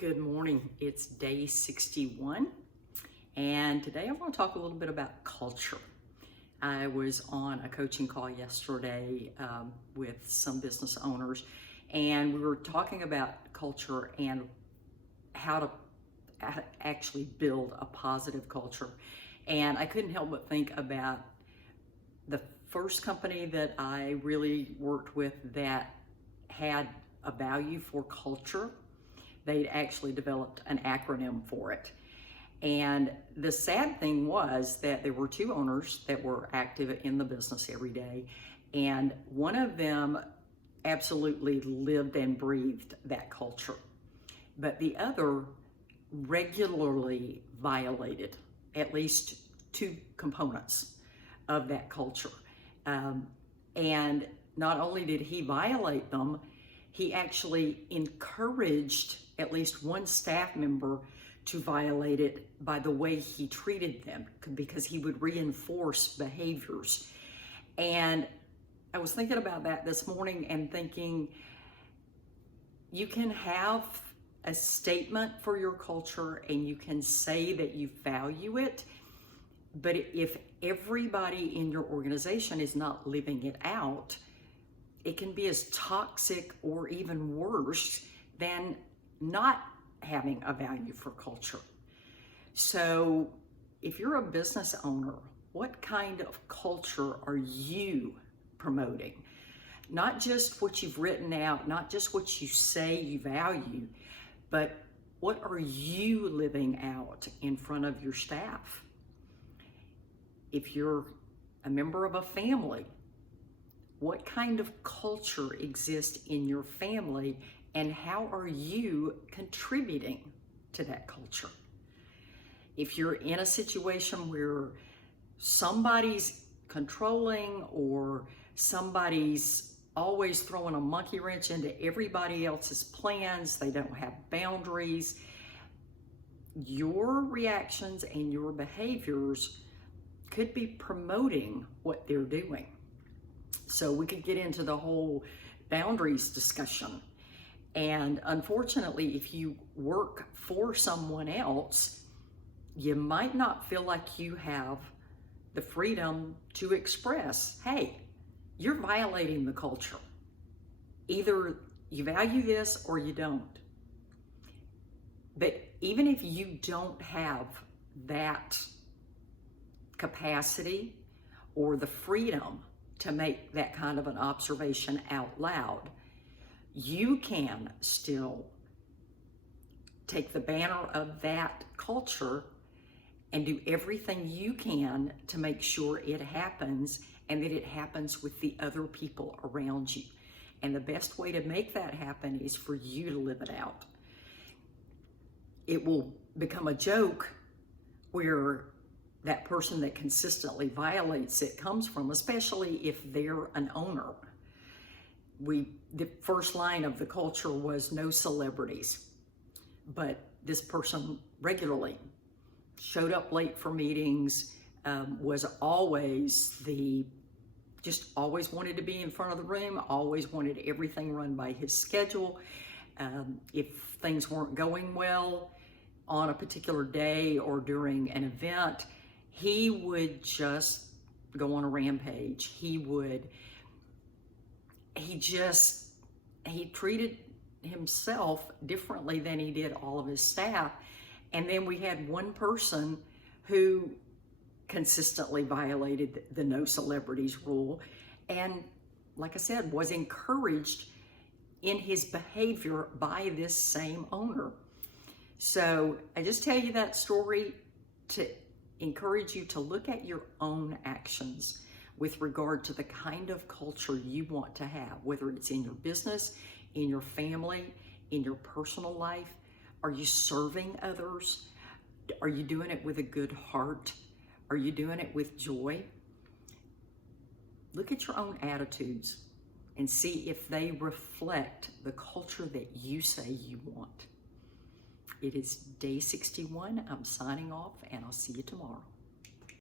Good morning. It's day 61, and today I want to talk a little bit about culture. I was on a coaching call yesterday with some business owners, and we were talking about culture and how to actually build a positive culture. And I couldn't help but think about the first company that I really worked with that had a value for culture. They'd actually developed an acronym for it. And the sad thing was that there were two owners that were active in the business every day, and one of them absolutely lived and breathed that culture, but the other regularly violated at least two components of that culture. And not only did he violate them, he actually encouraged at least one staff member to violate it by the way he treated them, because he would reinforce behaviors. And I was thinking about that this morning and thinking, you can have a statement for your culture and you can say that you value it, but if everybody in your organization is not living it out, it can be as toxic or even worse than not having a value for culture. So if you're a business owner, what kind of culture are you promoting? Not just what you've written out, not just what you say you value, but what are you living out in front of your staff? If you're a member of a family, what kind of culture exists in your family, and how are you contributing to that culture? If you're in a situation where somebody's controlling or somebody's always throwing a monkey wrench into everybody else's plans, they don't have boundaries, your reactions and your behaviors could be promoting what they're doing. So we could get into the whole boundaries discussion. And unfortunately, if you work for someone else, you might not feel like you have the freedom to express, hey, you're violating the culture. Either you value this or you don't. But even if you don't have that capacity or the freedom to make that kind of an observation out loud, you can still take the banner of that culture and do everything you can to make sure it happens, and that it happens with the other people around you. And the best way to make that happen is for you to live it out. It will become a joke where that person that consistently violates it comes from, especially if they're an owner. The first line of the culture was no celebrities, but this person regularly showed up late for meetings, was always just always wanted to be in front of the room, always wanted everything run by his schedule. If things weren't going well on a particular day or during an event, he would just go on a rampage. He treated himself differently than he did all of his staff. And then we had one person who consistently violated the no celebrities rule, and like I said, was encouraged in his behavior by this same owner. So I just tell you that story to encourage you to look at your own actions with regard to the kind of culture you want to have, whether it's in your business, in your family, in your personal life. Are you serving others? Are you doing it with a good heart? Are you doing it with joy? Look at your own attitudes and see if they reflect the culture that you say you want. It is day 61. I'm signing off, and I'll see you tomorrow.